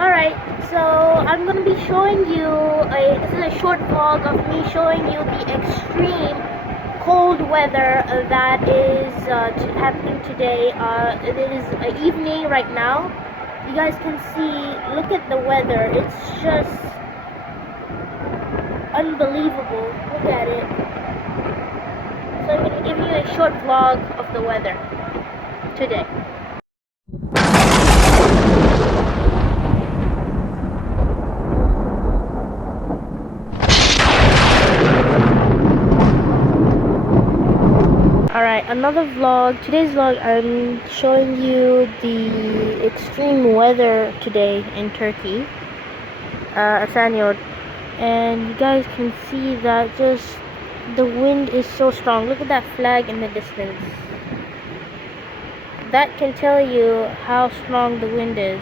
Alright, so I'm gonna be showing you this is a short vlog of me showing you the extreme cold weather that is happening today. It is evening right now. You guys can see, look at the weather. It's just unbelievable. Look at it. So I'm gonna give you a short vlog of the weather today. Alright, another vlog. Today's vlog, I'm showing you the extreme weather today in Turkey, Esenyurt, and you guys can see that just the wind is so strong. Look at that flag in the distance. That can tell you how strong the wind is.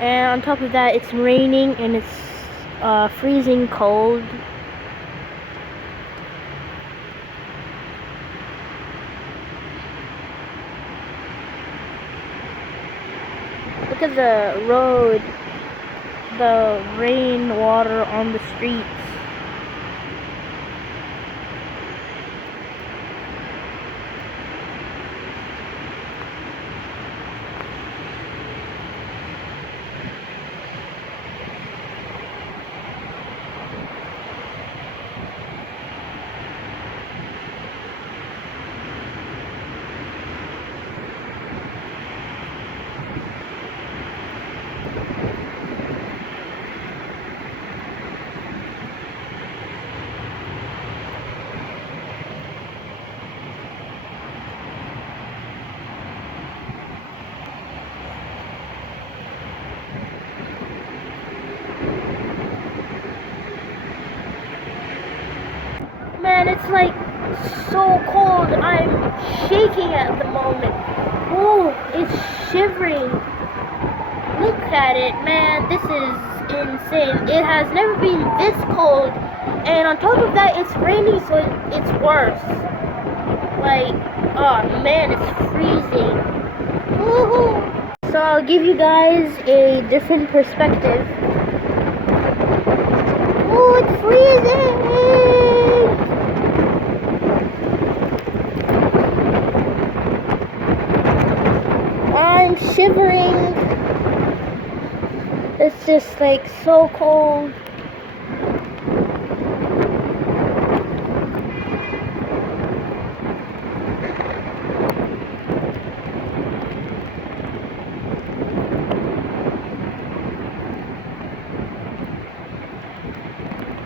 And on top of that, it's raining and it's freezing cold. Look at the road, the rain water on the streets. Man, it's like so cold. I'm shaking at the moment. Oh, it's shivering. Look at it, man. This is insane. It has never been this cold. And on top of that, it's raining, so it's worse. Like, oh man, it's freezing. Woohoo! So I'll give you guys a different perspective. Oh, it's freezing! I'm shivering. It's just like so cold.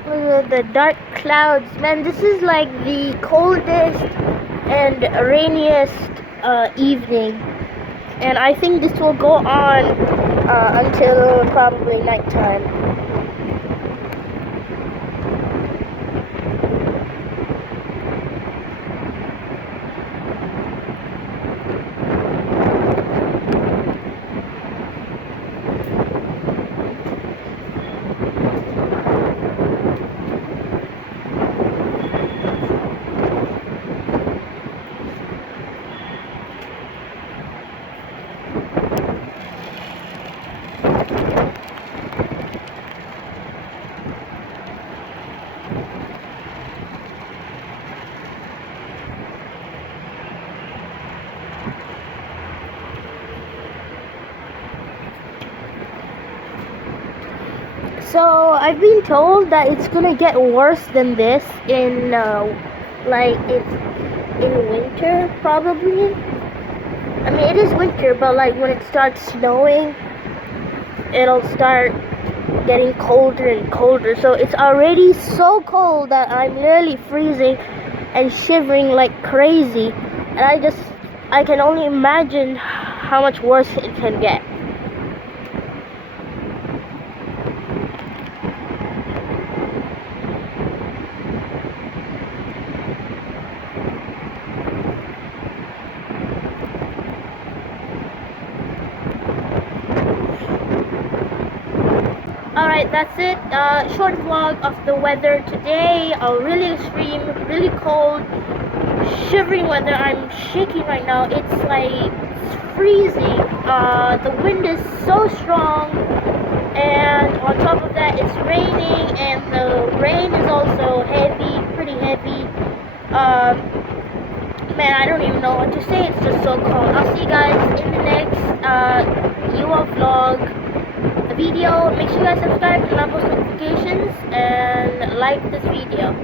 Look at the dark clouds. Man, this is like the coldest and rainiest evening. And I think this will go on until probably nighttime. So I've been told that it's gonna get worse than this in like it's in winter probably. I mean, it is winter, but like when it starts snowing, it'll start getting colder and colder. So it's already so cold that I'm literally freezing and shivering like crazy. And I can only imagine how much worse it can get. alright, that's it. Short vlog of the weather today. Really extreme, really cold, shivering weather. I'm shaking right now. It's like freezing. The wind is so strong, and on top of that, it's raining, and the rain is also heavy, pretty heavy. Man, I don't even know what to say. It's just so cold. I'll see you guys in the next Yuaw vlog video. Make sure you guys subscribe, turn on post notifications, and like this video.